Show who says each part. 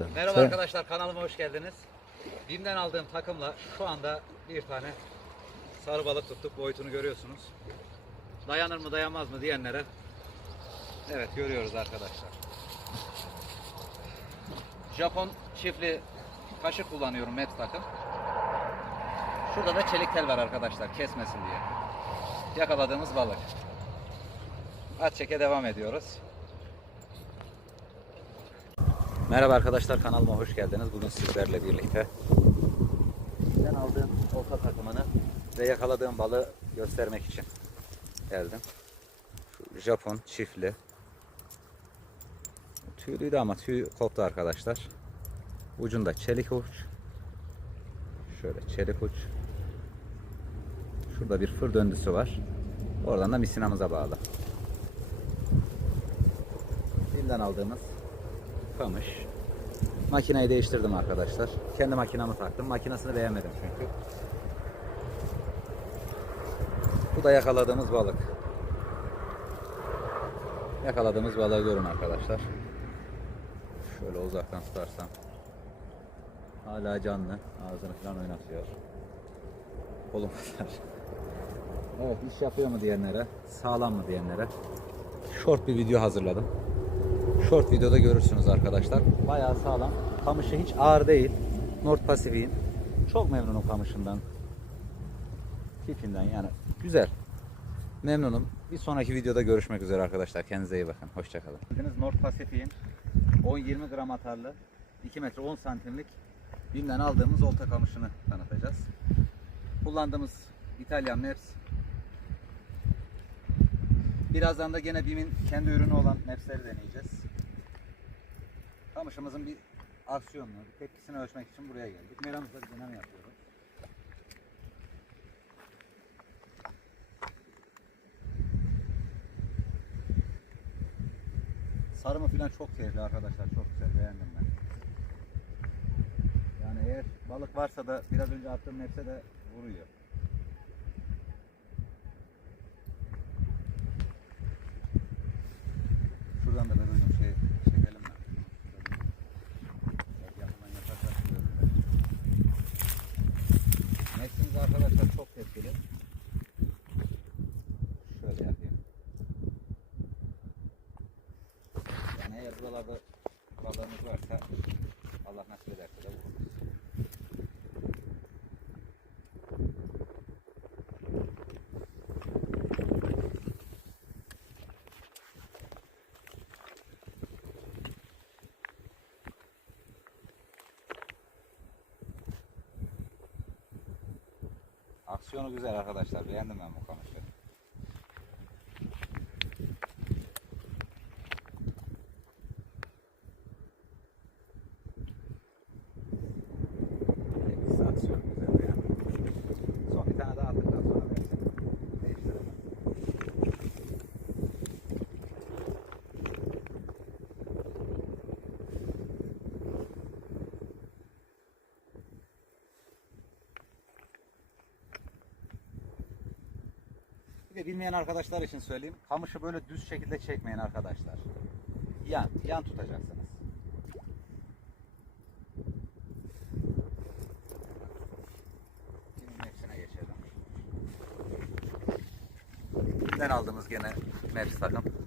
Speaker 1: Merhaba
Speaker 2: Sen-
Speaker 1: arkadaşlar kanalıma hoş geldiniz. Bim'den aldığım takımla şu anda bir tane sarı balık tuttuk. Boyutunu görüyorsunuz. Dayanır mı dayanmaz mı diyenlere evet görüyoruz arkadaşlar. Japon çiftli kaşık kullanıyorum met takım. Şurada da çelik tel var arkadaşlar kesmesin diye. Yakaladığımız balık. At çeke devam ediyoruz. Merhaba arkadaşlar kanalıma hoş geldiniz. Bugün sizlerle birlikte ben aldığım olta takımını ve yakaladığım balığı göstermek için geldim. Şu Japon çiftli. Tüylüydü ama tüy koptu arkadaşlar. Ucunda çelik uç. Şöyle çelik uç. Şurada bir fır döndüsü var. Oradan da misinamıza bağlı. Bim'den aldığımız kamış. Makineyi değiştirdim arkadaşlar. Kendi makinamı taktım. Makinesini beğenmedim çünkü. Bu da yakaladığımız balık. Yakaladığımız balığı görün arkadaşlar. Şöyle uzaktan tutarsam. Hala canlı. Ağzını falan oynatıyor. Kolum. Evet iş yapıyor mu diyenlere, sağlam mı diyenlere short bir video hazırladım. Short videoda görürsünüz arkadaşlar. Bayağı sağlam. Kamışı hiç ağır değil. North Pasifik'in. Çok memnunum kamışından. Tipinden yani. Güzel. Memnunum. Bir sonraki videoda görüşmek üzere arkadaşlar. Kendinize iyi bakın. Hoşçakalın. North Pasifik'in 10-20 gram atarlı 2 metre 10 santimlik BİM'den aldığımız olta kamışını tanıtacağız. Kullandığımız İtalyan Maps Birazdan da gene BİM'in kendi ürünü olan Maps'leri deneyeceğiz. Kamışımızın bir aksiyonunu, bir tepkisini ölçmek için buraya geldik. Meramızda bir deneme yapıyoruz. Sarımı falan çok sevdi arkadaşlar. Çok güzel beğendim ben. Yani eğer balık varsa da biraz önce attığım nefse de vuruyor. Eğer buralarda balığımız varsa Allah nasip ederse de vururuz. Aksiyonu güzel arkadaşlar. Beğendim ben bu kamışı. Aksiyonu güzel beğendim. Son bir tane daha attıktan sonra değiştiririm. Bir de bilmeyen arkadaşlar için söyleyeyim. Kamışı böyle düz şekilde çekmeyin arkadaşlar. Yan, yan tutacaksınız. Geçelim. Ben aldığımız gene Maps takım.